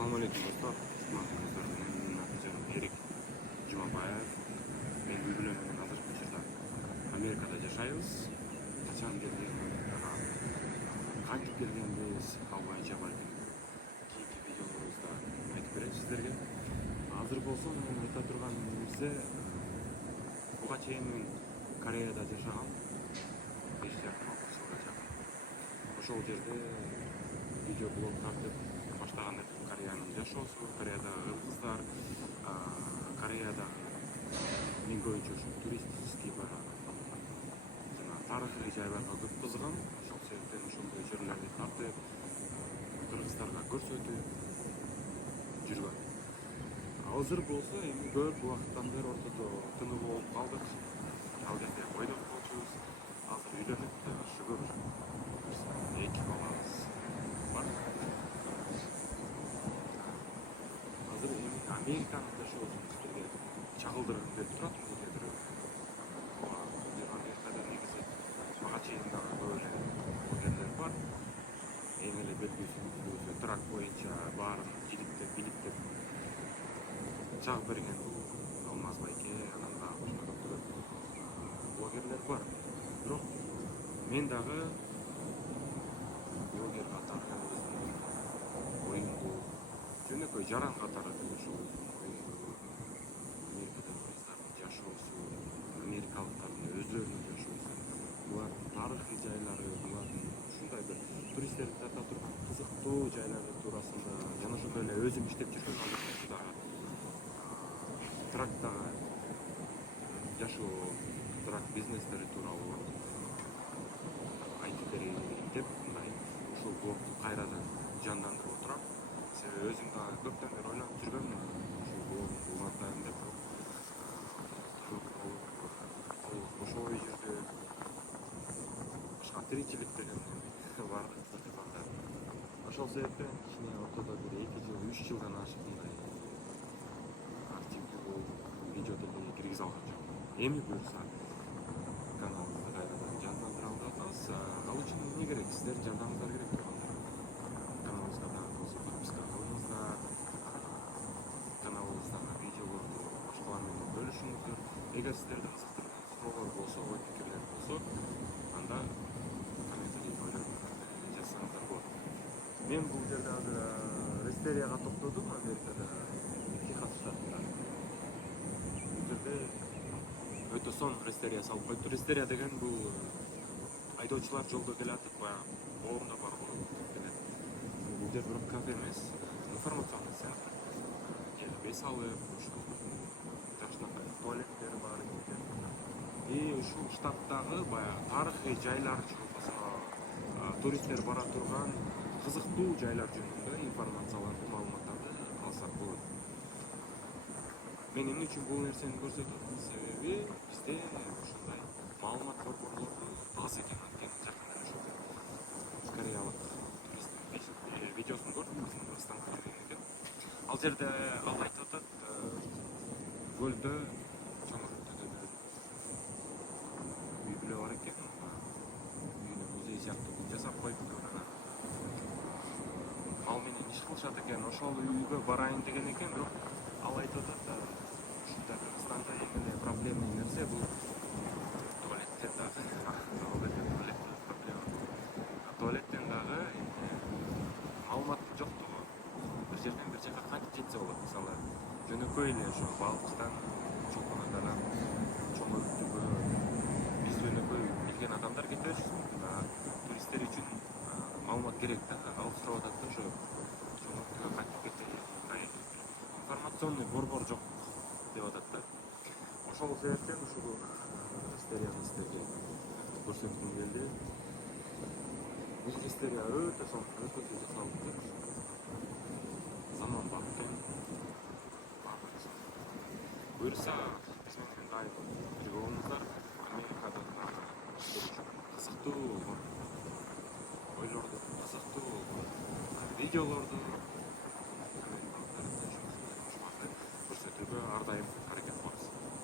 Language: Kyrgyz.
Assalamu alaikum dostlar. Mehmanımızlar benim Natijam Erik Cumabаев. Ben Gülgül'üm menен азыркы учурда Америкада жашайбыз. Качан келген Америкага, кантип келгенбиз ал боюнча балким кийинки видеолорубузда айтып берем сиздерге. Азыр болсо мен айта турган нерсе, буга чейин мен Кореяда жашагам. 5,5 жылга жакын. Ошол жерде видеоблог тартып баштаган эле Кореянын жашоосу, Кореядагы кыздар, Кореядагы мен көбүнчө ушу туристический жана тарыхый жайларга көп кызыгам. Ошол себептен ошондой жерлерди тартып, кыргыздарга көрсөтүп жүргөм. Азыр болсо эми көп убакыттан бери ортодо тыныгуу болуп калдык. Ал кезде бойдон болчубуз. Азыр үйлөнүп шүгүр 2 балабыз бар. Азыр эми Американын жашоосун сиздерге чагылдыргым келип турат. Бул Америкада негизи мага чейин дагы көп эле блогерлер бар. Эң эле белгилүүсү трак боюнча баарын иликтеп чагып берген бул Алмаз байке, анан дагы башка көптөгөн блогерлер бар. Бирок мен дагы блогер катары өзүмдүн оюмду жөнөкөй жаран катары ушул Америкада кыздардын жашоосу, америкалыктардын өздөрүнүн жашоосу, булардын тарыхый жайлары, булардын ушундай бир туристтерди тарта турган кызыктуу жайлары туурасында жана ошондой эле өзүм иштеп жүргөн дагы трактагы жашоо, трак бизнестери тууралуу айтып берейин деп мындай ушул блогду кайрадан жандандырып отурам. Себеби өзүм дагы көптөн бери ойлонуп жүргөм, ушул блогду улантайын деп. Ошол жерде башка тиричилик деген бар кызыксаңдар. Ошол себептен кичине ортодо бир 2 жыл, 3 жылдан ашык мындай активдүү болуп видеодорду киргизе алган жок. Эми буюрса каналыбызды кайрадан жандандыра атабыз. Ал үчүн эмне керек? Сиздердин жардамыңыздар керек турган. Каналыбызга дагы болсо подписка кылыңыздар. Каналыбыздагы видеолорду башкалар менен бөлүшүңүздөр. Эгер сиздерди кызыктырган суроолор болсо, ой пикирлер болсо, анда комментарий жазсаңыздар болот. Мен бул жерде азыр Рестерияга токтодум, Америкада, Техас штатында. Бул жерде өтө сонун Рестерия салып коюпту. Рестерия деген бул айдоочулар жолдо келатып, баягы оорунда бар келет. Бул жер бирок кафе эмес, информационный центр. Бес алып, ушул жакшынакай туалеттер бар экен. И ушул штаттагы баягы тарыхый жайлар же болбосо туристтер бара турган кызыктуу жайлар жөнүндө информацияларды, маалыматтарды алсак болот. Мен эмне үчүн бул нерсени көрсөтүп атам? Себеби бизде ушундай маалымат борборлору аз экен. Анткени жакында ошол кореялык туристтин видеосун көрдүм, Кыргызстанга келген экен. Ал жерде ал айтып атат, көлдө чоңгөртөдө бир үй бүлө бар экен. Үйүнө музей сыяктуу жасап коюпту. Ал менен иш кылышат экен. Ошол үйгө барайын деген экен, бирок ал айтып атат, ушундай Кыргызстанда эң эле проблемный нерсе бул туалеттер дагы. Ал жерде проблема. Туалеттен дагы маалыматтын жоктугу. Бир жерден бир жака кантип жетсе болот? Мисалы, жөнөкөй эле ошо балыктан, чолпонадан, чоң өрүктүгө биз жөнөкөй билген адамдар кетебиз. Туристтер үчүн маалымат керек да. Ал сурап атат да, ошо чоң өрүктүгө кантип кетет? Информационный борбор жок деп атат да. Ошол себептен ушул Рестерияны сиздерге көрсөткүм келди. Бул Рестерия өтө сонун, өтө жасалып заманбап экен. Буюрса, биз менен дайым бирге болуңуздар. Америкада кызыктуу ойлорду, кызыктуу видеолорду